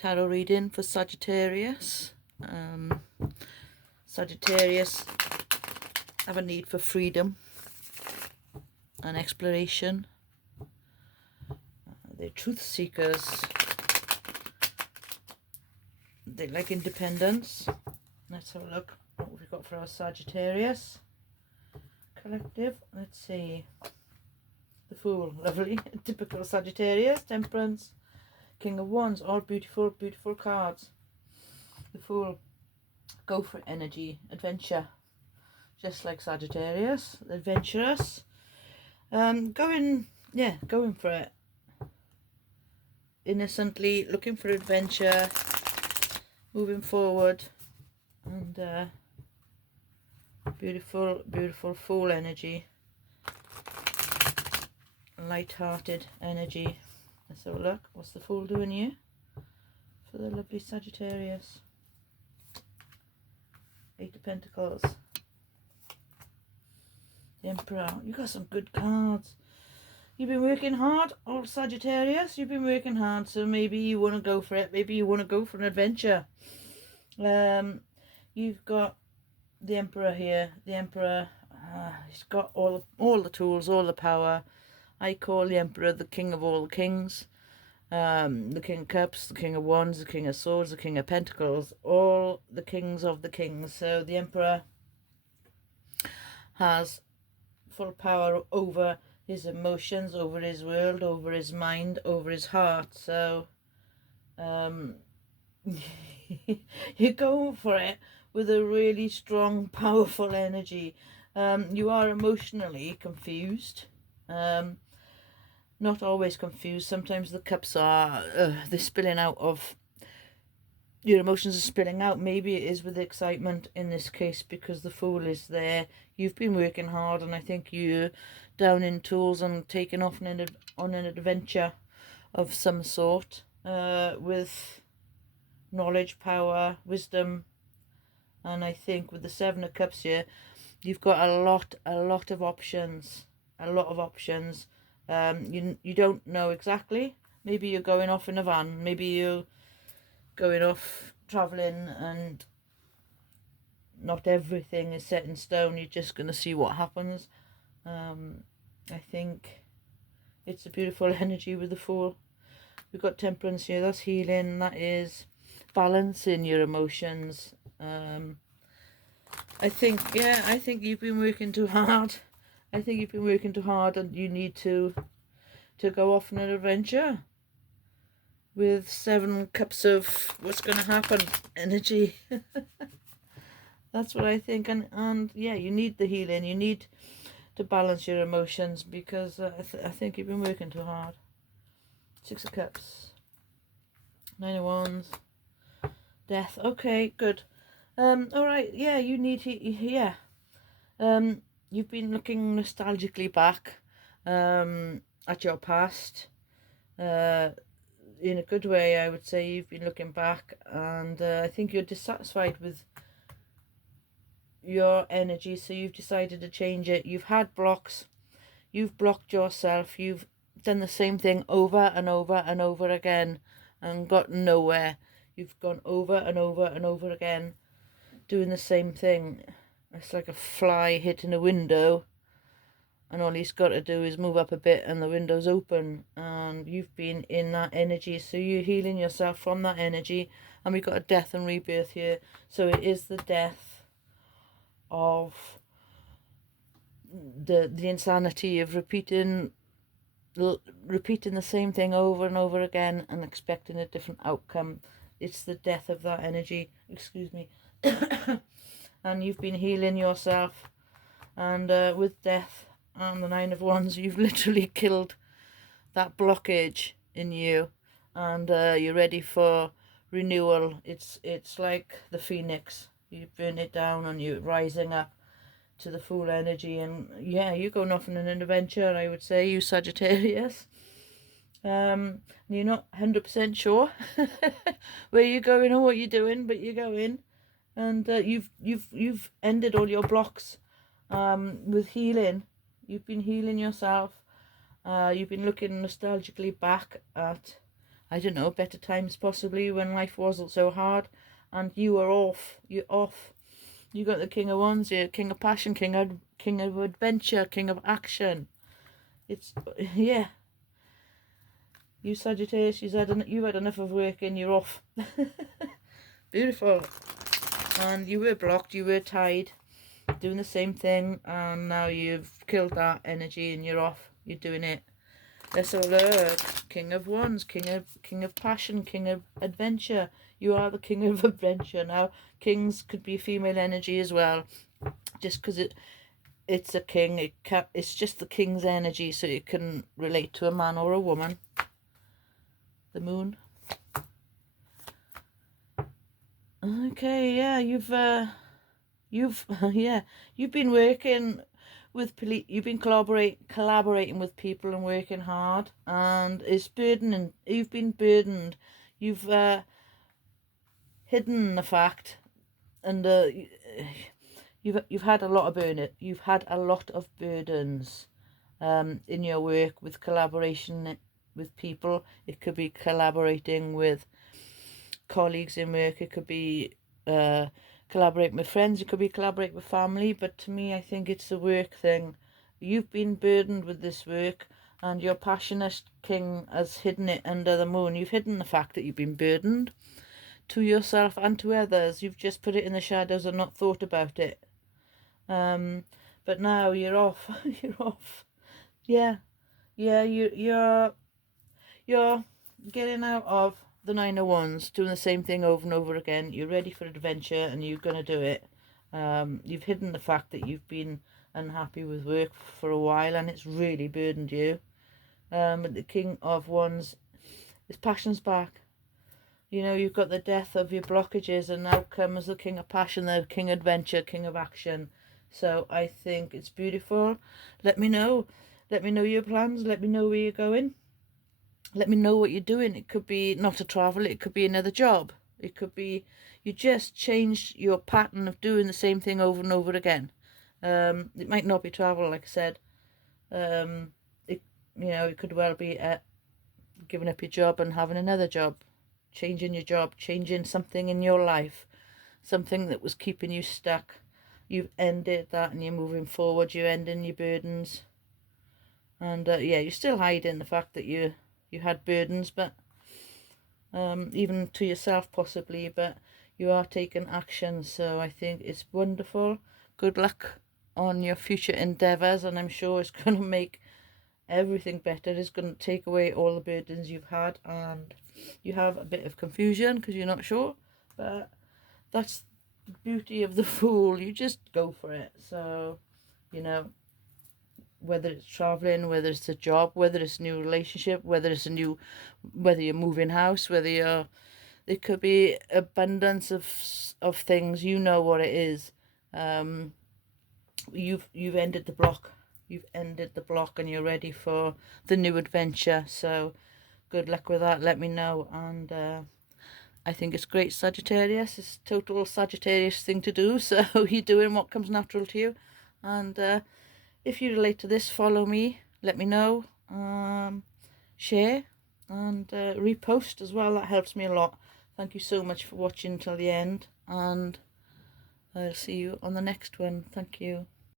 tarot reading for Sagittarius. Sagittarius have a need for freedom and exploration. They're truth seekers. They like independence. Let's have a look what we've got for our Sagittarius collective. Let's see. The Fool, lovely. Typical Sagittarius. Temperance, King of Wands, all beautiful, beautiful cards. The Fool, go for energy, adventure, just like Sagittarius, adventurous. Going for it. Innocently, looking for adventure, moving forward, and beautiful, beautiful Fool energy. Light-hearted energy. Let's have a look. What's the Fool doing here for the lovely Sagittarius? Eight of Pentacles. The Emperor. You got some good cards. You've been working hard, old Sagittarius. You've been working hard, so maybe you want to go for it. Maybe you want to go for an adventure. You've got the Emperor here. The Emperor, he's got all the tools, all the power. I call the Emperor the King of all kings. The King of Cups, the King of Wands, the King of Swords, the King of Pentacles. All the kings of the kings. So the Emperor has full power over his emotions, over his world, over his mind, over his heart. So you're going for it with a really strong, powerful energy. You are emotionally confused. Not always confused. Sometimes the cups are they're spilling out of your emotions are spilling out. Maybe it is with excitement in this case because the Fool is there. You've been working hard, and I think you're down in tools and taking off on an adventure of some sort with knowledge, power, wisdom. And I think with the Seven of Cups here, you've got a lot of options. A lot of options. You don't know exactly. Maybe you're going off in a van. Maybe you're going off traveling, and not everything is set in stone. You're just going to see what happens. I think it's a beautiful energy with the Fool. We've got Temperance here. That's healing. That is balancing your emotions. I think you've been working too hard. I think you've been working too hard, and you need to go off on an adventure with 7 cups of what's going to happen energy. That's what I think. And yeah, you need the healing. You need to balance your emotions because I think you've been working too hard. 6 of Cups. 9 of Wands. Death. Okay, good. All right. Yeah, you need to. Yeah. You've been looking nostalgically back at your past. In a good way, I would say. You've been looking back, and I think you're dissatisfied with your energy, so you've decided to change it. You've had blocks. You've blocked yourself. You've done the same thing over and over and over again and got nowhere. You've gone over and over and over again doing the same thing. It's like a fly hitting a window, and all he's got to do is move up a bit and the window's open, and you've been in that energy, so you're healing yourself from that energy. And we've got a death and rebirth here, so it is the death of the insanity of repeating the same thing over and over again and expecting a different outcome. It's the death of that energy. Excuse me. And you've been healing yourself, and with death and the 9 of Wands, you've literally killed that blockage in you, and you're ready for renewal. It's like the phoenix. You burn it down and you're rising up to the Fool energy, and yeah, you're going off on an adventure, I would say, you Sagittarius. You're not 100% sure where you're going or what you're doing, but you're going. And you've ended all your blocks with healing. You've been healing yourself. You've been looking nostalgically back at I don't know, better times possibly when life wasn't so hard, and you are off. You're off. You got the King of Wands here, King of Passion, King of Adventure, King of Action. It's yeah. You Sagittarius, you've had enough of working. You're off. Beautiful. And you were blocked. You were tied, doing the same thing, and now you've killed that energy and you're off. You're doing it. Let's have a look. King of Wands, King of Passion, King of Adventure. You are the King of Adventure now. Kings could be female energy as well, just because it's a king. It's just the king's energy, so it can relate to a man or a woman. The Moon. Okay, yeah, you've yeah, you've been working with police. You've been collaborating with people and working hard, and it's burdening. You've been burdened. You've hidden the fact, and you've had a lot of You've had a lot of burdens, in your work with collaboration with people. It could be collaborating with colleagues in work. It could be collaborating with friends. It could be collaborating with family. But to me, I think it's the work thing. You've been burdened with this work, and your passionate king has hidden it under the moon. You've hidden the fact that you've been burdened to yourself and to others. You've just put it in the shadows and not thought about it. But now you're off. You're off. Yeah, yeah. You're getting out of the Nine of Wands, doing the same thing over and over again. You're ready for adventure, and you're gonna do it. You've hidden the fact that you've been unhappy with work for a while, and it's really burdened you. The King of Wands, his passion's back. You know, you've got the death of your blockages, and now comes the King of Passion, the King of Adventure, King of Action. So I think it's beautiful. Let me know. Let me know your plans. Let me know where you're going. Let me know what you're doing. It could be not to travel. It could be another job. It could be you just changed your pattern of doing the same thing over and over again. It might not be travel, like I said. It could well be giving up your job and having another job. Changing your job, changing something in your life, something that was keeping you stuck. You've ended that and you're moving forward. You're ending your burdens. And yeah, you're still hiding the fact that you had burdens, but even to yourself possibly, but you are taking action. So I think it's wonderful. Good luck on your future endeavours, and I'm sure it's going to make everything better. It's going to take away all the burdens you've had, and you have a bit of confusion because you're not sure, but that's the beauty of the Fool. You just go for it. So, you know, whether it's traveling, whether it's a job, whether it's a new relationship, whether you're moving house, it could be abundance of things. You know what it is. You've ended the block. You've ended the block, and you're ready for the new adventure. So good luck with that. Let me know. And I think it's great, Sagittarius. It's a total Sagittarius thing to do. So you're doing what comes natural to you. And if you relate to this, follow me. Let me know. Share and repost as well. That helps me a lot. Thank you so much for watching till the end. And I'll see you on the next one. Thank you.